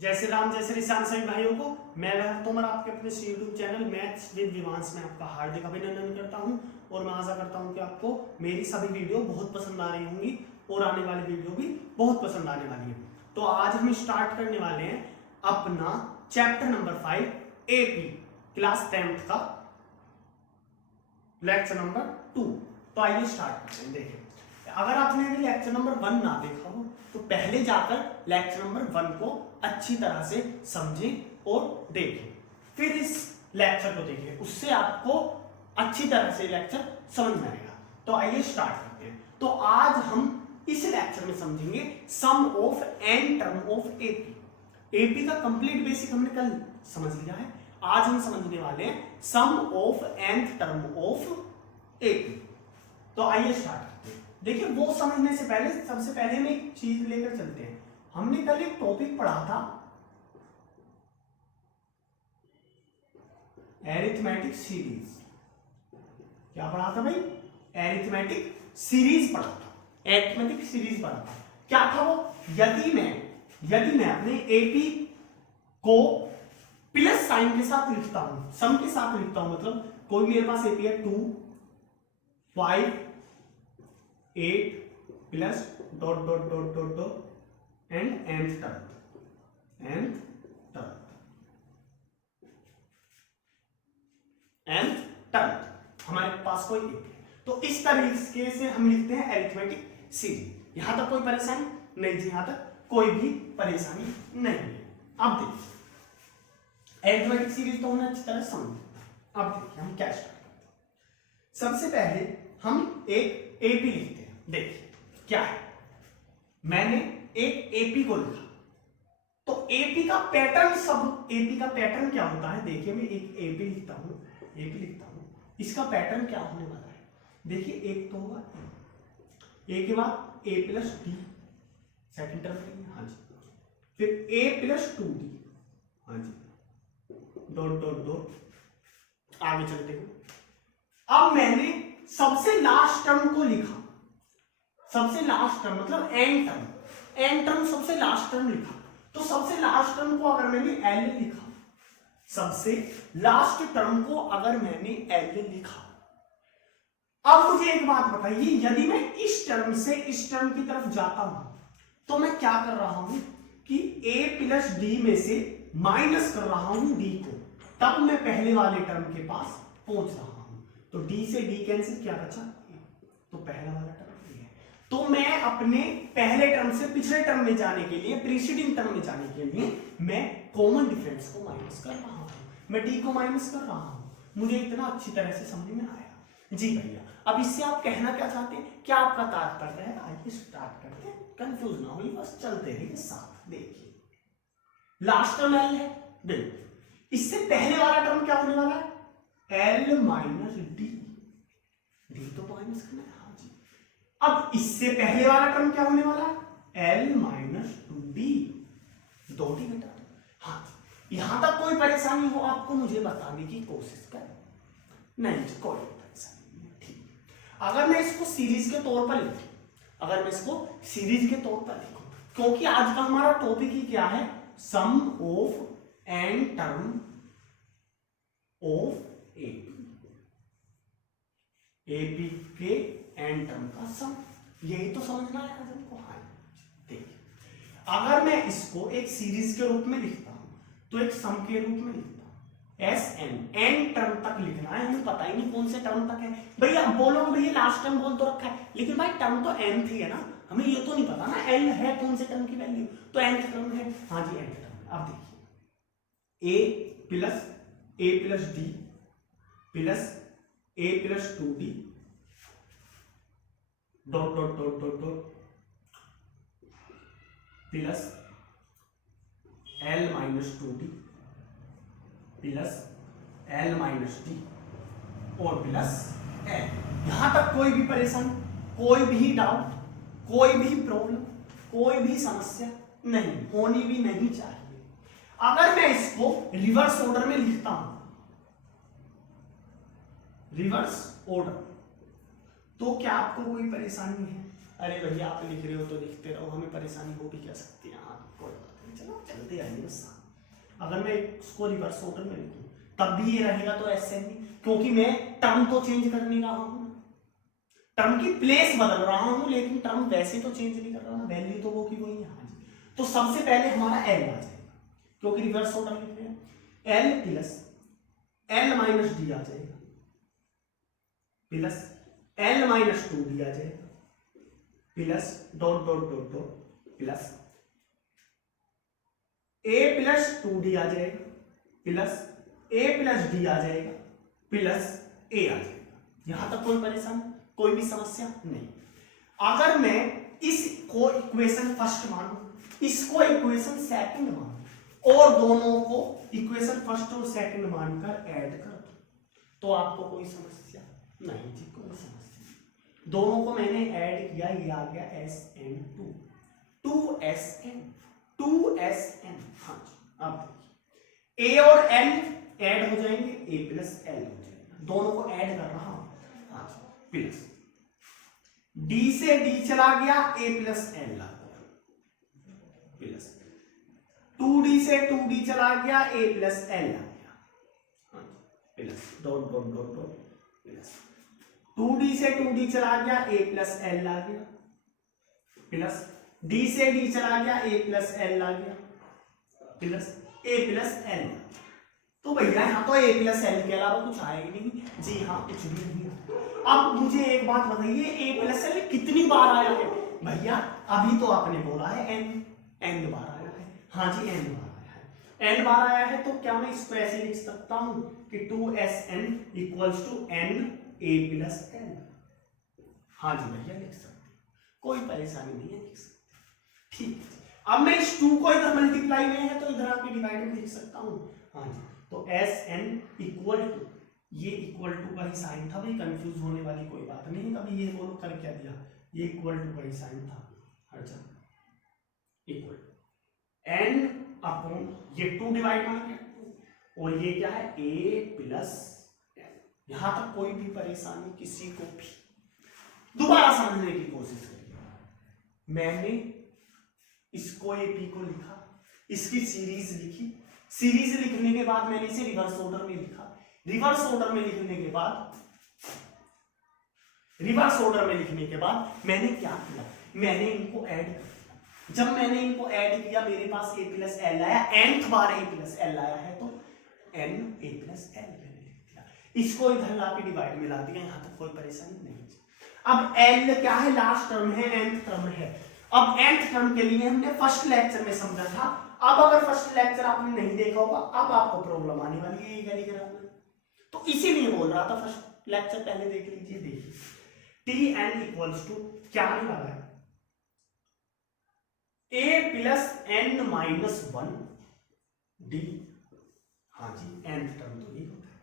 जय श्री राम, जय श्री श्याम सभी भाइयों को। मैं वह तोमर आपके अपने YouTube channel maths with Vivansh में आपका हार्दिक अभिनंदन करता हूं और मैं आशा करता हूं कि आपको मेरी सभी वीडियो बहुत पसंद आ रही होंगी और आने वाली वीडियो भी बहुत पसंद आने वाली है। तो आज हम स्टार्ट करने वाले हैं अपना chapter number 5 AP class 10th का लेक्चर नंबर 2। तो आइए स्टार्ट करते हैं। देखिए, अगर आपने अभी लेक्चर नंबर 1 ना देखा हो तो पहले जाकर लेक्चर नंबर 1 को अच्छी तरह से समझें और देखें, फिर इस लेक्चर को देखें, उससे आपको अच्छी तरह से लेक्चर समझ में आएगा। तो आइए स्टार्ट करते हैं। तो आज हम इस लेक्चर में समझेंगे sum of n term of AP. AP का कंप्लीट बेसिक हमने कल समझ लिया है, आज हम समझने वाले हैं sum of n term of AP. तो आइए स्टार्ट करते हैं। देखिए, वो समझने से पहले सबसे पहले हम एक चीज लेकर चलते हैं। हमने कल एक टॉपिक पढ़ा था एरिथमेटिक सीरीज। क्या पढ़ा था भाई? एरिथमेटिक सीरीज पढ़ा था, एरिथमेटिक सीरीज पढ़ा था। क्या था वो? यदि मैं अपने एपी को प्लस साइन के साथ लिखता हूं, सम के साथ लिखता हूं, मतलब कोई मेरे पास एपी है 2 5 8 plus dot dot dot dot dot and nth term हमारे पास कोई एक है। तो इस तरीके से हम लिखते हैं एरिथमेटिक सीरीज। यहां तक कोई परेशानी नहीं जी, यहां तक कोई भी परेशानी नहीं है। अब देखिए, एरिथमेटिक सीरीज तो हमने अच्छी तरह समझ लिया। अब देखिए हम क्या स्टार्ट करते हैं। सबसे पहले हम एक एपी लिखते हैं। देखिए क्या है, मैंने एक एपी को लिखा तो एपी का पैटर्न, सब एपी का पैटर्न क्या होता है? देखिए, मैं एक एपी लिखता हूं, इसका पैटर्न क्या होने वाला है? देखिए, एक तो होगा ए के बाद ए प्लस डी, सेकेंड टर्म के लिए, हाँ जी, फिर ए प्लस 2d, हाँ जी, डॉट डॉट डॉट, आगे चलते हैं। अब मैंने सबसे लास्ट टर्म को लिखा, सबसे लास्ट टर्म मतलब एन टर्म सबसे लास्ट टर्म लिखा। तो सबसे लास्ट टर्म को अगर मैंने एल लिखा, सबसे लास्ट टर्म को अगर मैंने एल लिखा, अब मुझे एक बात बताइए, यदि मैं इस टर्म से इस टर्म की तरफ जाता हूं तो मैं क्या कर रहा हूं कि a प्लस डी में से माइनस कर रहा हूं d को, तब मैं पहले वाले टर्म के पास पहुंच रहा हूं। तो d से d कैंसिल, क्या बचा? तो पहला वाला टर्म ये है। तो मैं अपने पहले टर्म से पिछले टर्म में जाने के लिए, प्रीसीडिंग टर्म में जाने के लिए मैं कॉमन डिफरेंस को माइनस कर रहा हूं, मैं d को माइनस कर रहा हूं। मुझे इतना अच्छी तरह से समझ में आया जी भैया। अब इससे आप कहना क्या चाहते हैं, क्या आपका तात्पर्य है? आइए स्टार्ट करते हैं, कंफ्यूज ना होइए, बस चलते रहिए साथ। देखिए, लास्ट टर्म एल है, देखिए इससे पहले वाला टर्म क्या होने वाला है? एल माइनस डी, डी तो माइनस करना है, हाँ जी। अब इससे पहले वाला टर्म क्या होने वाला है? एल माइनस 2d, 2d घटा दो, हाँ। यहां तक कोई परेशानी हो आपको मुझे बताने की कोशिश करें। नहीं, कोई परेशानी नहीं, ठीक। अगर मैं इसको सीरीज के तौर पर लिखूं, क्योंकि आज का हमारा टॉपिक ही क्या है? Sum of n term of AP के एन टर्म का सम, यही तो समझना है आज हमको। हाँ, देखिए, अगर मैं इसको एक सीरीज के रूप में लिखता हूं तो एक सम के रूप में लिखता हूं, एस एन टर्म तक लिखना है, हमें पता ही नहीं कौन से टर्म तक है। भैया बोलोगे भैया लास्ट टर्म बोल तो रखा है, लेकिन भाई टर्म तो एन थी है ना, हमें ये तो नहीं पता ना एल है कौन से टर्म की वैल्यू, तो एन टर्म है, हाँ जी एन टर्म। अब देखिए, a plus d plus a plus 2d dot dot dot dot dot plus l minus 2d plus l minus d और प्लस एल। यहां तक कोई भी परेशानी, कोई भी डाउट, कोई भी प्रॉब्लम, कोई भी समस्या नहीं होनी भी नहीं चाहिए। अगर मैं इसको रिवर्स ऑर्डर में लिखता हूं, रिवर्स ऑर्डर, तो क्या आपको कोई परेशानी है? अरे भैया आप लिख रहे हो तो लिखते रहो, हमें परेशानी हो भी क्या सकती है? हाँ, कोई बात नहीं, चलो चलते लिखते जाएंगे बस। अगर मैं इसको रिवर्स ऑर्डर में लिखूं तब भी ये रहेगा तो एसएन भी, क्योंकि मैं टर्म तो चेंज कर नहीं रहा हूं, टर्म की प्लेस बदल रहा हूं, लेकिन टर्म वैसे तो चेंज नहीं कर रहा हूं, वैल्यू तो वो की वही है। हाँ जी, तो सबसे पहले हमारा एल आ जाएगा, क्योंकि रिवर्स ऑर्डर लिख रहे हैं। L plus l minus d आ जाएगा, प्लस एल माइनस 2d आ जाएगा, plus dot dot dot dot plus a plus 2d आ जाएगा, प्लस ए प्लस डी आ जाएगा, प्लस ए आ जाएगा। यहां तक कोई परेशानी, कोई भी समस्या नहीं। अगर मैं इसको इक्वेशन फर्स्ट मानूं, इसको इक्वेशन सेकंड मानूं और दोनों को इक्वेशन फर्स्ट और सेकंड मानकर ऐड कर दूं, तो आपको कोई समस्या नहीं थी, कोई समस्या। दोनों को मैंने ऐड किया, ये आ गया SN2 2SN 2SN। हाँ जी, अब देखिए A और L ऐड हो जाएंगे, A प्लस L हो जाएगा, दोनों को ऐड कर रहा हूं। हाँ जी, प्लस D से D चला गया, A प्लस L आ गया, प्लस 2D से 2D चला गया, A प्लस L आ गया, हाँ जी, plus dot dot dot dot plus 2D से 2D चला गया, A प्लस L आ गया, प्लस D से D चला गया, A प्लस L आ गया, प्लस A प्लस L। तो भैया यहाँ तो A प्लस L के अलावा कुछ आएगा नहीं। जी हाँ, कुछ भी नहीं। अब मुझे एक बात बताइए, A प्लस L कितनी बार आया है? भैया अभी तो आपने बोला है n बार आया है। हाँ जी, n बार आया है, n बार आया है। तो क्या मैं इसको ऐसे लिख सकता हूँ कि 2SN equals to n A plus L? हाँ जी भैया, लिख सकते, कोई परेशानी नहीं है, लिख सकते। ठीक है, अब मैं इस 2 को इधर मल्टीप्लाई में है तो इधर आके डिवाइड में लिख सकता हूँ। हाँ जी, तो SN इक्वल टू, ये इक्वल टू का ही साइन था भाई, कंफ्यूज होने वाली कोई बात नहीं। कभी ये बोलो कर क्या दिया, ये इक्वल टू का ही साइन था। अच्छा, इक्वल n अपॉन ये 2 डिवाइड में आ गया, और ये क्या है A प्लस L। यहां तक कोई भी परेशानी किसी को भी? दोबारा समझने की कोशिश करिए। मैंने इसको AP को लिखा, इसकी सीरीज लिखी, सीरीज लिखने के बाद मैंने इसे रिवर्स ऑर्डर में लिखा, रिवर्स ऑर्डर में लिखने के बाद मैंने क्या किया, मैंने इनको ऐड कर दिया। जब मैंने इनको ऐड किया मेरे पास A प्लस L आया, nth bar A plus L आया है तो n A प्लस L मैंने लिख दिया। इसको इधर लाके डिवाइड में ला दिया, यहां तक कोई परेशानी नहीं। अब L क्या है, लास्ट टर्म है, nth टर्म है। अब nth टर्म के लिए हमने फर्स्ट लेक्चर में समझा था। अब अगर फर्स्ट लेक्चर आपने नहीं देखा होगा, अब आपको प्रॉब्लम आने वाली है ये कैलीग्राफ में, तो इसीलिए बोल रहा था फर्स्ट लेक्चर पहले देख लीजिए। देखिए Tn इक्वल्स टू क्या आने वाला है, A plus n minus 1d। हाँ जी, nth टर्म तो ये होता है।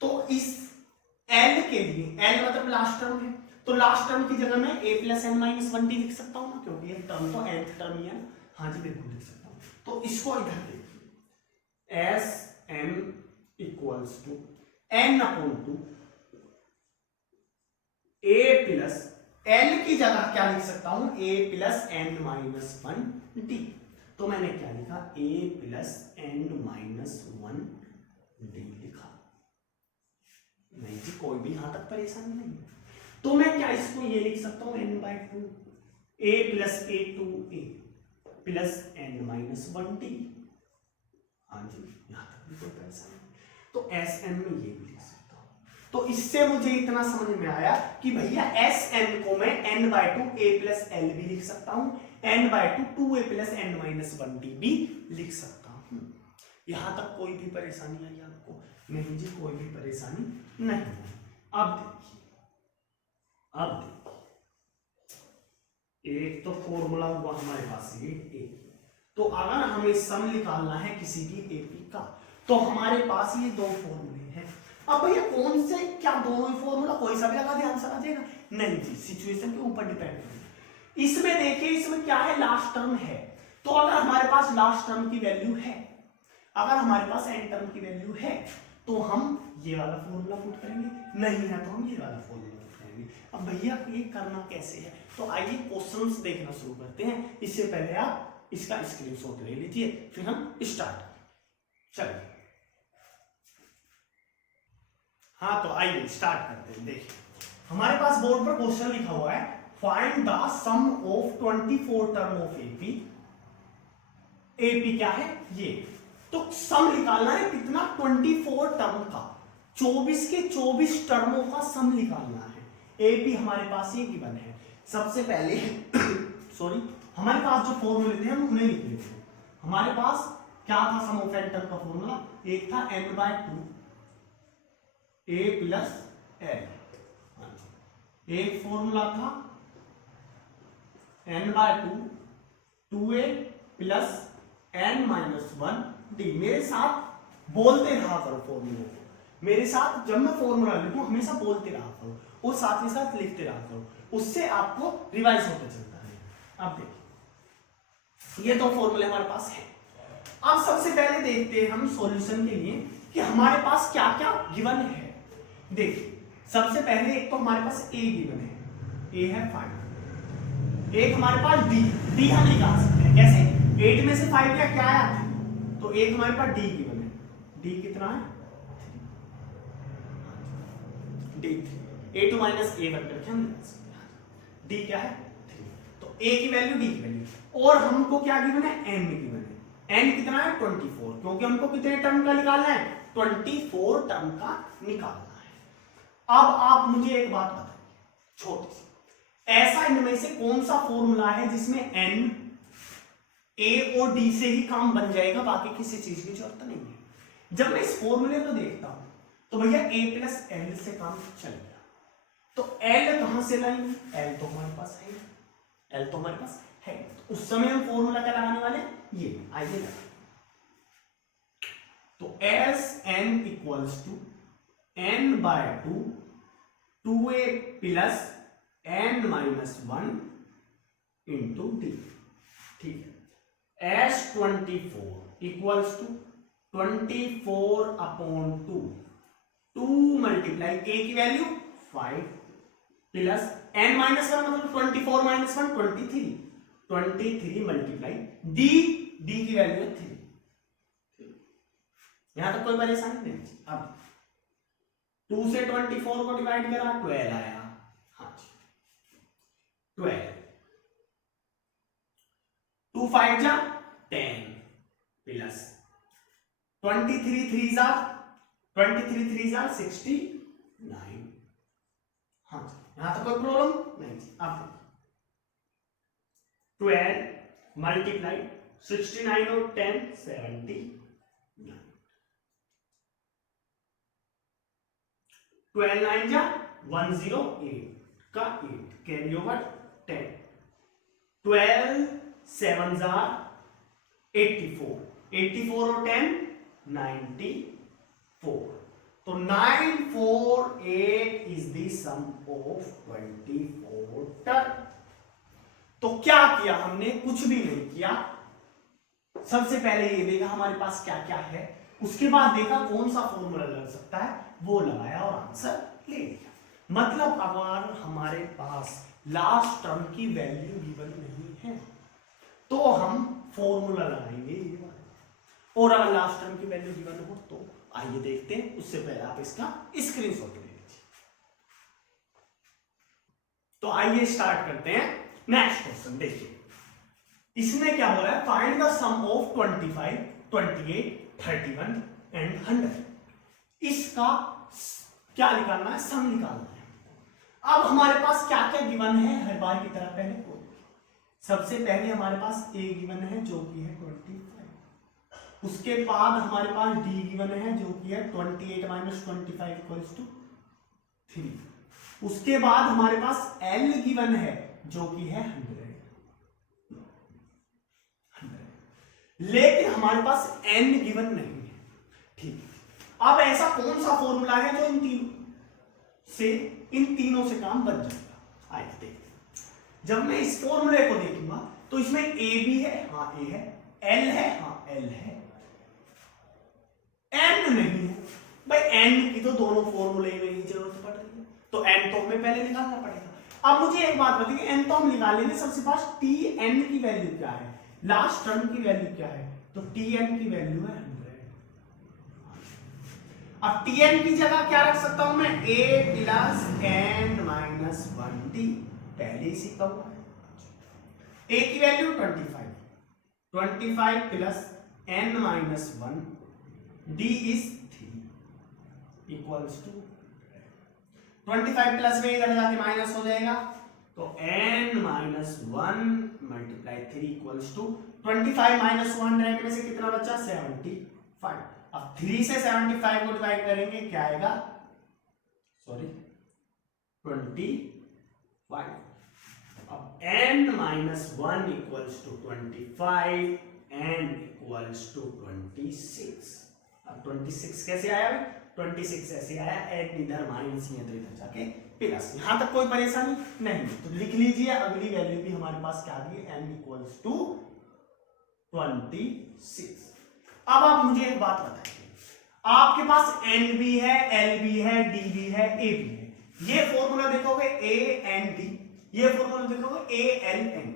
तो इस L के लिए, L मतलब लास्ट टर्म है, तो लास्ट टर्म की जगह मैं A plus n minus 1d लिख सकता हूँ ना, क्योंकि ये टर्म तो nth टर्म ही है। हाँ जी, बिल्कुल लिख सकता हूँ। तो इसको इधर देखिए, Sn equals to n upon 2 A plus L की जगह क्या लिख सकता हूं, A plus n minus 1d। तो मैंने क्या लिखा, A plus n minus 1d लिखा। नहीं जी, कोई भी यहां तक परेशानी नहीं। तो मैं क्या इसको ये लिख सकता हूं n/2 A plus A2A plus n minus 1d। हाँ जी, यहां तक भी कोई परेशानी नहीं। तो Sn में ये भी लिख सकता हूं। तो इससे मुझे इतना समझ में आया कि भैया Sn को मैं n/2 A प्लस L भी लिख सकता हूं, n/2 2A plus n minus 1d भी लिख सकता हूं। यहां तक कोई भी परेशानी आई आपको? नहीं जी, कोई भी परेशानी नहीं। अब देखिए, एक तो फॉर्मूला हुआ हमारे पास ये A। तो अगर हमें सम निकालना है किसी भी AP का, तो हमारे पास ये दो फॉर्मूले हैं। अब भैया कौन से, क्या दोनों ही फॉर्मूला कोई सा भी लगा दे आंसर आ जाएगा? नहीं जी, सिचुएशन के ऊपर डिपेंड करेगा। इसमें देखिए, इसमें क्या है, लास्ट टर्म है। तो अगर हमारे पास लास्ट टर्म की वैल्यू है, अगर हमारे पास एंड टर्म की वैल्यू है, तो हम ये वाला फॉर्मूला पुट करेंगे, नहीं है तो हम ये वाला फॉर्मूला पुट करेंगे। अब भैया ये करना कैसे है, तो आइए क्वेश्चंस देखना शुरू करते हैं। इससे पहले आप इसका स्क्रीनशॉट ले लीजिए, फिर हम स्टार्ट चलिए। हाँ तो आइए स्टार्ट करते हैं। देखिए हमारे पास बोर्ड पर क्वेश्चन लिखा हुआ है, find the sum of 24 term of AP. AP क्या है ये, तो सम निकालना है कितना, 24 टर्म का, 24 के 24 टर्मों का सम निकालना है। एपी हमारे पास ये गिवन है। सबसे पहले सॉरी हमारे पास जो फॉर्मूले थे हम उन्हें लिख लेते हैं। हमारे पास क्या था सम ऑफ एन टर्म का फॉर्मूला, एक था n/2 a प्लस l, एक फॉर्मूला था n/2 2a plus n-1 d। मेरे साथ बोलते रहा करो फॉर्मूले को, मेरे साथ जब मैं फॉर्मूला लिखूं हमेशा बोलते रहा करो और साथ ही साथ लिखते रहा करो, उससे आपको रिवाइज होता चलता है। अब देखिए ये तो फॉर्मूले हमारे पास है। अब सबसे पहले देखते हैं हम सॉल्यूशन के लिए कि हमारे पास क्या क्या गिवन है। देखिए सबसे पहले एक तो हमारे पास a गिवन है, a है 5, एक हमारे पास d हम निकाल सकते हैं कैसे, 8 में से 5 क्या आया, तो एक हमारे पास d गिवन है, d कितना है, d 8 माइनस a बन करके हम निकाल सकते हैं, d क्या है 3, तो a की वैल्यू d की वैल्यू, और हमको क्या गिवन है, n गिवन है, n कितना है 24, क्योंकि हमको कितने टर्म का निकालना है, 24 टर्म का निकालना है। अब आप मुझे एक बात बताइए छोटी सी, ऐसा इनमें से कौन सा फॉर्मूला है जिसमें n a और d से ही काम बन जाएगा, बाकी किसी चीज की जरूरत नहीं है। जब मैं इस फॉर्मूले को देखता हूं तो भैया a प्लस l से काम चल गया, तो l कहां से लाएंगे, l तो हमारे पास है, l तो हमारे पास है, तो उस समय हम फॉर्मूला क्या लगाने वाले, ये आइए लगा, तो S n equals to n/2 2a plus n-1 into d, ठीक है। S24 equals to 24/2, 2 multiply a की वैल्यू 5 प्लस n-1 मतलब 24 माइनस 1 23 मल्टीप्लाई d की वैल्यू है 3। यहां तक कोई परेशानी नहीं। अब 2 से 24 को डिवाइड करा 12 आया, हाँ जी 12, 2 5 जा 10 प्लस 23 3 जा 69, हाँ जी यहां तक कोई प्रॉब्लम नहीं। अब 12 मल्टीप्लाई 69 और 10 79, 12 9 जा 108 का 8 कैरी ओवर 10, 12 7 जा 84 और 10 94, तो 948 is the sum of 24 term. तो क्या किया हमने, कुछ भी नहीं किया, सबसे पहले ये देखा हमारे पास क्या क्या है, उसके बाद देखा कौन सा फॉर्मूला लग सकता है, वो लगाया और आंसर ले लिया। मतलब अगर हमारे पास लास्ट टर्म की वैल्यू गिवन नहीं है तो हम फॉर्मूला लगाएंगे ये वाला, और अगर लास्ट टर्म की वैल्यू गिवन हो तो आइए देखते हैं। उससे पहले आप इसका स्क्रीनशॉट ले लीजिए। तो आइए स्टार्ट करते हैं नेक्स्ट क्वेश्चन। देखिए इसमें क्या हो रहा है, find the sum of 25 28 31 and 100। इसका क्या निकालना है, सम निकालना है। अब हमारे पास क्या क्या गिवन है, हर बार की तरह पहले को सबसे पहले हमारे पास a गिवन है जो कि है 25, उसके बाद हमारे पास d गिवन है जो कि है 28 माइनस 25 इक्वल्स टू 3, उसके बाद हमारे पास l गिवन है जो कि है 100, लेकिन हमारे पास n गिवन नहीं है, ठीक। अब ऐसा कौन सा फॉर्मूला है जो इन तीनों से काम बन जाएगा, आइए देखते हैं। जब मैं इस फॉर्मूले को देखूंगा तो इसमें a भी है, हाँ a है, l है, हाँ l है, n नहीं है भाई, n की तो दोनों फॉर्मूले में ही जरूरत पड़ रही है, तो n तो हमें पहले निकालना पड़ेगा। अब मुझे एक बात बताइए, n तो हम निकाल लेंगे, सबसे पास tn की वैल्यू क्या है, लास्ट टर्म की वैल्यू क्या है, तो Tn की वैल्यू है 100। अब Tn की जगह क्या रख सकता हूं मैं, a plus n minus 1t, पहले ही सीखा हुआ है। a की value 25 plus n minus 1 d is 3 equals to 25 plus में इधर जाके माइनस हो जाएगा, तो n minus 1 multiply 3 equals to 25 minus 100 में से कितना बचा, 75। अब 3 से 75 को डिवाइड करेंगे, क्या आएगा, सॉरी 25। अब n minus 1 equals to 25, n equals to 26। अब 26 कैसे आया, 26 ऐसे आया, n इधर माइनस है तो इधर जाके प्लस। यहां तक कोई परेशानी नहीं, तो लिख लीजिए अगली वैल्यू भी हमारे पास क्या आ गई, n इक्वल्स टू 26। अब आप मुझे एक बात बताइए, आपके पास n भी है, l भी है, d भी है, a भी है, ये फॉर्मूला देखोगे a n d, ये फॉर्मूला देखोगे a l n।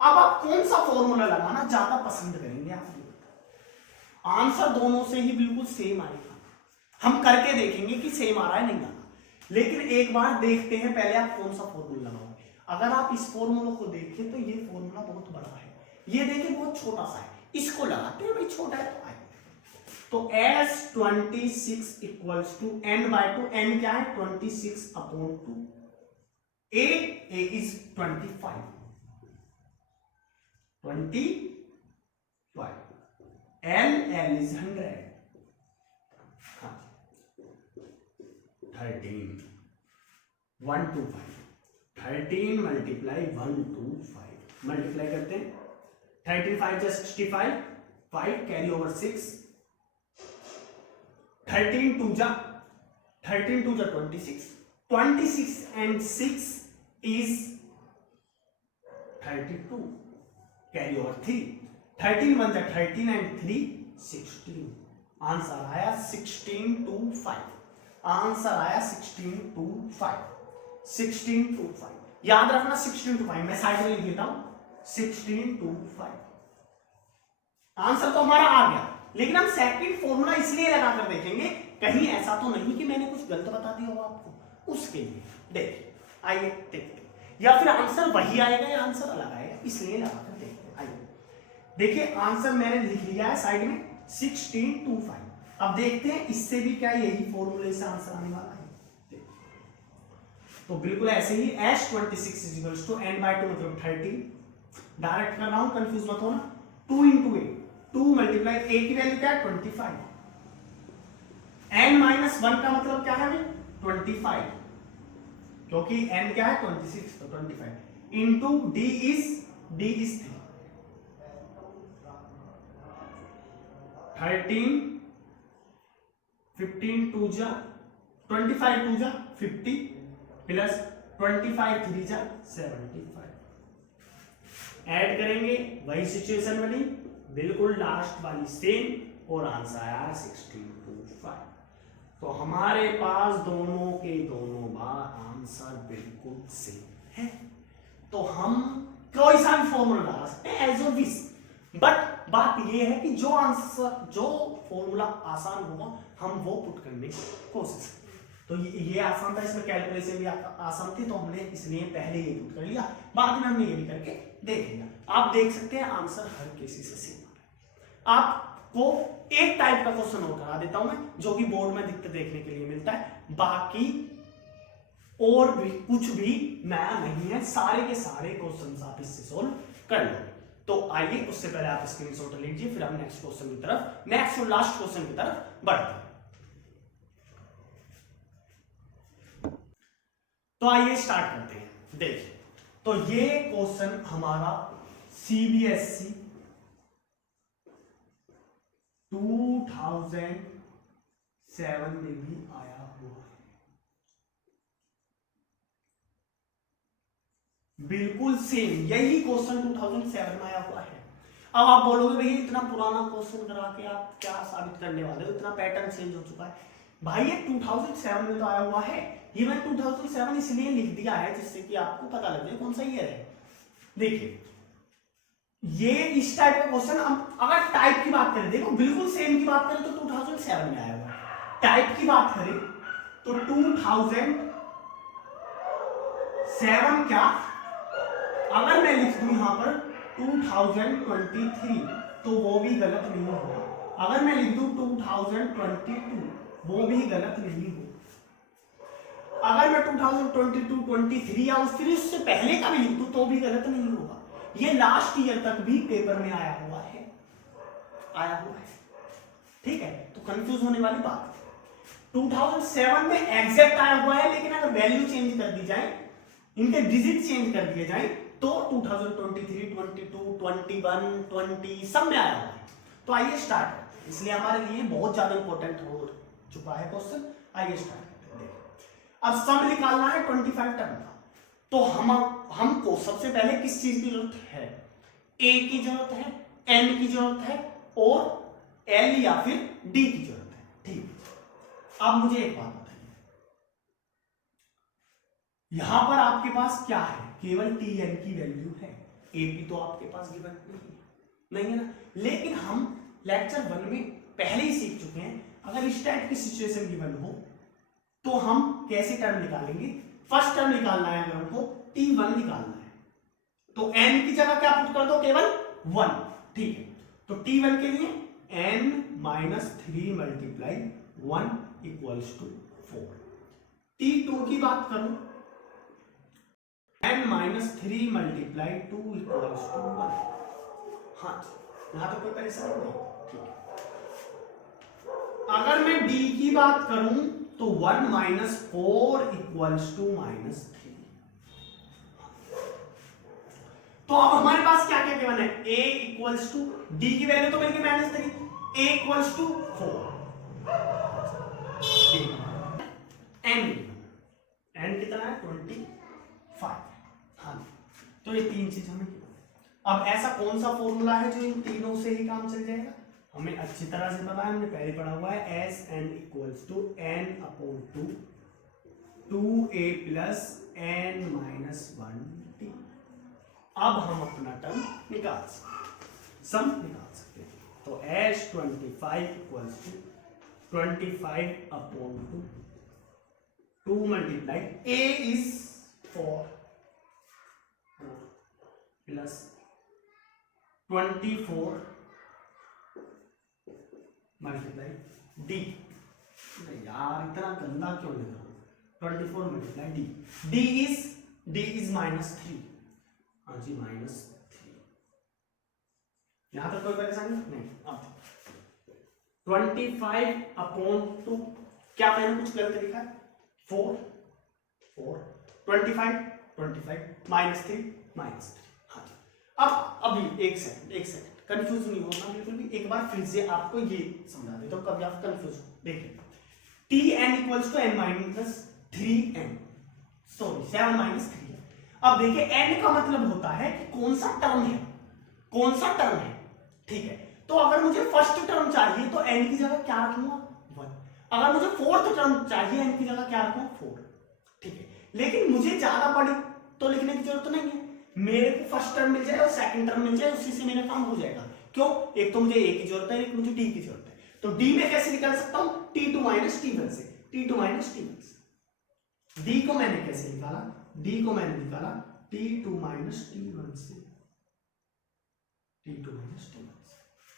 अब आप कौन सा फॉर्मूला लगाना ज्यादा पसंद करेंगे, आप ये बताओ। आंसर दोनों से ही बिल्कुल सेम आएगा, हम करके देखेंगे कि सेम आ रहा है नहीं आ रहा, लेकिन एक बार देखते हैं पहले आप कौन सा फॉर्मूला लगाओगे। अगर आप इस फॉर्मूला को देखें तो ये फॉर्मूला बहुत बड़ा है, ये देखिए बहुत छोटा सा है, इसको लगाते हैं, भाई छोटा है तो आए। तो S26 equals to n by 2, n क्या है 26 upon 2, a is 25, l is 100, 13 125, 13 multiply 125, multiply करते हैं, 13 5 जा 65, 5 कैरी ओवर 6, 13 2 जा 26, 26 and 6 is 32, कैरी ओवर 3, 13 1 जा 13 and 3 16, आंसर आया 16 to 5, आंसर आया 16 to 5, 16 to 5, याद रखना 16 to 5, मैं साइड में लिख देता हूं 16 to 5। आंसर तो हमारा आ गया, लेकिन हम सेकंड फॉर्मूला इसलिए लगाकर देखेंगे, कहीं ऐसा तो नहीं कि मैंने कुछ गलत बता दिया हो आपको, उसके लिए देखिए, आइए देखते, या फिर आंसर वही आएगा या आंसर अलग आएगा, इसलिए लगाकर देखते हैं। आइए देखिए, आंसर मैंने लिख लिया है साइड में 16 to 5। अब देखते हैं इससे भी क्या यही फॉर्मूले से आंसर आने वाला है, तो बिल्कुल ऐसे ही S26 equals to n by 2 मतलब 30, डायरेक्ट कर रहा हूं, कंफ्यूज मत होना, 2 into a, 2 मल्टीप्लाई a की वैल्यू क्या है 25, n माइनस 1 का मतलब क्या है 25, क्योंकि n क्या है 26 तो 25 इंटू d इज 13, 15 2 जा 25 2 जा 50 प्लस 25 3 जा 75, ऐड करेंगे वही सिचुएशन बनी, बिल्कुल लास्ट वाली सेम, और आंसर आया 16 to 5। तो हमारे पास दोनों के दोनों बार आंसर बिल्कुल सेम है, तो हम कोई सा भी फॉर्मूला लगा सकते हैं एज अ विश, बट बात यह है कि जो आंसर, जो फॉर्मूला आसान होगा हम वो पुट करने की कोशिश करें। तो ये आसान था, इसमें कैलकुलेशन भी आसान थी, तो हमने इसलिए पहले ये पुट कर लिया, बाद में हमने ये भी करके देख लिया। आप देख सकते हैं आंसर हर किसी से सेम आ रहा है। आपको एक टाइप का क्वेश्चन और करा देता हूं मैं, जो कि बोर्ड में दिक्कत देखने के लिए मिलता है, बाकी और भी कुछ भी नया नहीं है, सारे के सारे क्वेश्चन आप इससे सोल्व कर लोगे। तो आइए उससे पहले आप स्क्रीनशॉट लीजिए, फिर हम नेक्स्ट क्वेश्चन की तरफ, नेक्स्ट और लास्ट क्वेश्चन की तरफ बढ़ते हैं। तो आइए स्टार्ट करते हैं। देखिए, तो ये क्वेश्चन हमारा सीबीएसई 2007 में भी आया हुआ है, बिल्कुल सेम यही क्वेश्चन 2007 में आया हुआ है। अब आप बोलोगे भैया इतना पुराना क्वेश्चन करा के आप क्या साबित करने वाले हो, इतना पैटर्न चेंज हो चुका है। भाई ये 2007 में तो आया हुआ है, ये मैं 2007 इसलिए लिख दिया है जिससे कि आपको पता लग जाए कौन सा ईयर है। देखिए ये इस टाइप का क्वेश्चन हम अगर टाइप की बात करें, देखो बिल्कुल सेम की बात करें तो 2007 में आया हुआ। टाइप की बात करें तो 2007 क्या, अगर मैं लिख दूं यहां पर 2023 तो वो भी गलत नहीं होगा। अगर मैं लिख दूं 2022 वो भी गलत नहीं होगा। अगर मैं 2022, 23 या फिर उससे पहले का भी लिख दूं तो भी गलत नहीं होगा। ये लास्ट ईयर तक भी पेपर में आया हुआ है, ठीक है। तो कंफ्यूज होने वाली बात, 2007 में एग्जैक्ट आया हुआ है, लेकिन अगर वैल्यू चेंज कर दी जाए, इनके डिजिट चेंज कर दिए जाए तो 2023, 22, 21, 20 सब में आया हुआ है। तो आइए स्टार्ट करते हैं, इसलिए हमारे लिए बहुत ज्यादा इंपॉर्टेंट हो चुका है क्वेश्चन। आइए स्टार्ट करते हैं। अब सम निकालना है 25 टर्म का, तो हमको सबसे पहले किस चीज की जरूरत है, ए की जरूरत है, एन की जरूरत है और एल या फिर डी की जरूरत है, ठीक। अब मुझे एक बात बताइए, यहां पर आपके पास क्या है, केवल टी एन की वैल्यू है, ए पी तो आपके पास गिवन नहीं है ना। लेकिन हम लेक्चर 1 में पहले ही सीख चुके हैं, अगर इस टाइप की सिचुएशन गिवन हो तो हम कैसे टर्म निकालेंगे। फर्स्ट टर्म निकालना है अगर हमको, T1 निकालना है तो n की जगह क्या पुट कर दो, केवल 1, ठीक है। तो T1 के लिए n - 3 multiply 1 equals to 4। T2 की बात करूं, n - 3 मल्टीप्लाई 2 इक्वल्स टू 1। हाँ, यहां तो कोई परेशानी नहीं, ठीक है। अगर मैं D की बात करूं तो 1 - 4 इक्वल्स टू -3। तो अब हमारे पास क्या क्या गिवन है, a इक्वल्स टू, d की वैल्यू तो मिल गई -3, a इक्वल्स टू 4, n कितना है 25। हाँ, तो ये तीन चीज हमें। अब ऐसा कौन सा फॉर्मूला है जो इन तीनों से ही काम चल जाएगा, हमें अच्छी तरह से पता है, हमने पहले पढ़ा हुआ है, S N equals to n/2 2a plus n - 1t। अब हम अपना टर्म निकाल सकते, सम निकाल सकते हैं। तो S 25 equals to 25/2 2 multiply a is 4 plus 24 multiply d। यार इतना गंदा क्यों लिख रहा हूं, 24 मल्टीप्लाई d, d इज -3। हाँ जी -3, यहां तक कोई परेशानी नहीं। अब 25/2, क्या मैंने कुछ गलत लिखा है, 4 25 -3 -3। हाँ जी। अब अभी एक सेकंड कंफ्यूज नहीं होना बिल्कुल भी, एक बार फिर से आपको ये समझा देता हूं, कभी आप कंफ्यूज हो। देखिए Tn equals to n - 3n, sorry 7 - 3। अब देखिए n का मतलब होता है कि कौन सा टर्म है, ठीक है। तो अगर मुझे फर्स्ट टर्म चाहिए तो n की जगह क्या रखूंगा, 1। अगर मुझे फोर्थ टर्म चाहिए n की जगह क्या रखूंगा, 4, ठीक है। लेकिन मुझे ज्यादा बड़ी तो लिखने की जरूरत नहीं है, मेरे को फर्स्ट टर्म मिल जाए और सेकंड टर्म मिल जाए, उसी से मेरा काम हो जाएगा। क्यों, एक तो मुझे a की जरूरत है, एक मुझे d की जरूरत है। तो d में कैसे निकाल सकता हूं, T2 - T1 से, T2 - T1 से। d को मैंने कैसे निकाला, d को मैंने निकाला T2 - T1 से, T2 - T1 से,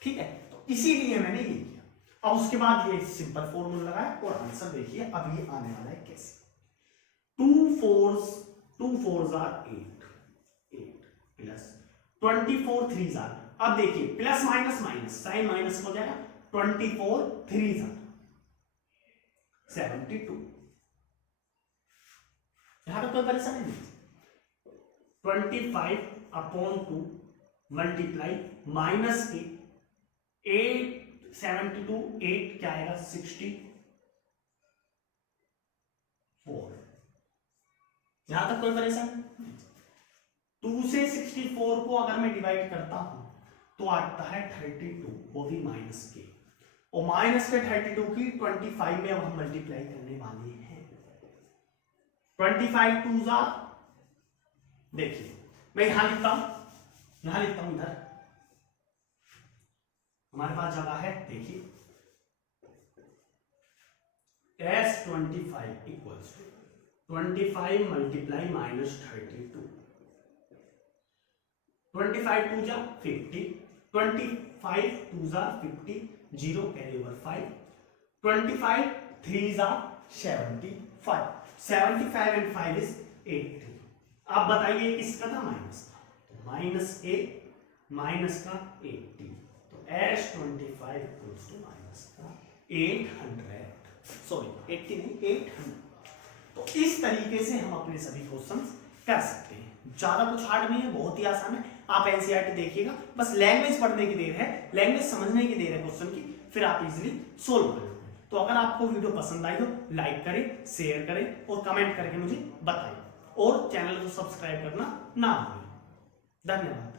ठीक है। तो इसीलिए मैंने ये किया। अब उसके बाद ये सिंपल फॉर्मूला लगाया और आंसर देखिए अब ये आने वाला है कैसे। 2 4s are 8 plus 24 3s are, अब देखिए plus minus minus sign minus हो जाएगा, 24 3s are 72। यहां तक कोई परेशानी नहीं। 25/2 मल्टीप्लाई -8 72 8 क्या आएगा 64। यहां तक कोई परेशानी, 2 से 64 को अगर मैं डिवाइड करता हूं तो आता है 32, वो भी माइनस के, और माइनस के 32 की 25 में अब हम मल्टीप्लाई करने वाले हैं। 25 2s are, देखिए मैं यहां लिखता हूं इधर हमारे पास जगह है, देखिए S25 equals to 25 multiply -32, 25 to जा 50, 25 टू जा 50, 0 कैरी ओवर 5, 25 3 जा 75, 75 एंड 5 इज 80। आप बताइए किसका था, माइनस का, तो -a माइनस का 80, तो S25 इक्वल्स टू माइनस का 800, सॉरी 80 नहीं 800। तो इस तरीके से हम अपने सभी क्वेश्चंस कर सकते हैं, ज्यादा कुछ हार्ड नहीं है, बहुत ही आसान है। आप एनसीईआरटी देखिएगा, बस लैंग्वेज पढ़ने की देर है, लैंग्वेज समझने की देर है क्वेश्चन की, फिर आप इजीली सोल्व कर लोगे। तो अगर आपको वीडियो पसंद आई हो लाइक करें, शेयर करें और कमेंट करके मुझे बताएं, और चैनल को सब्सक्राइब करना ना भूलें। धन्यवाद।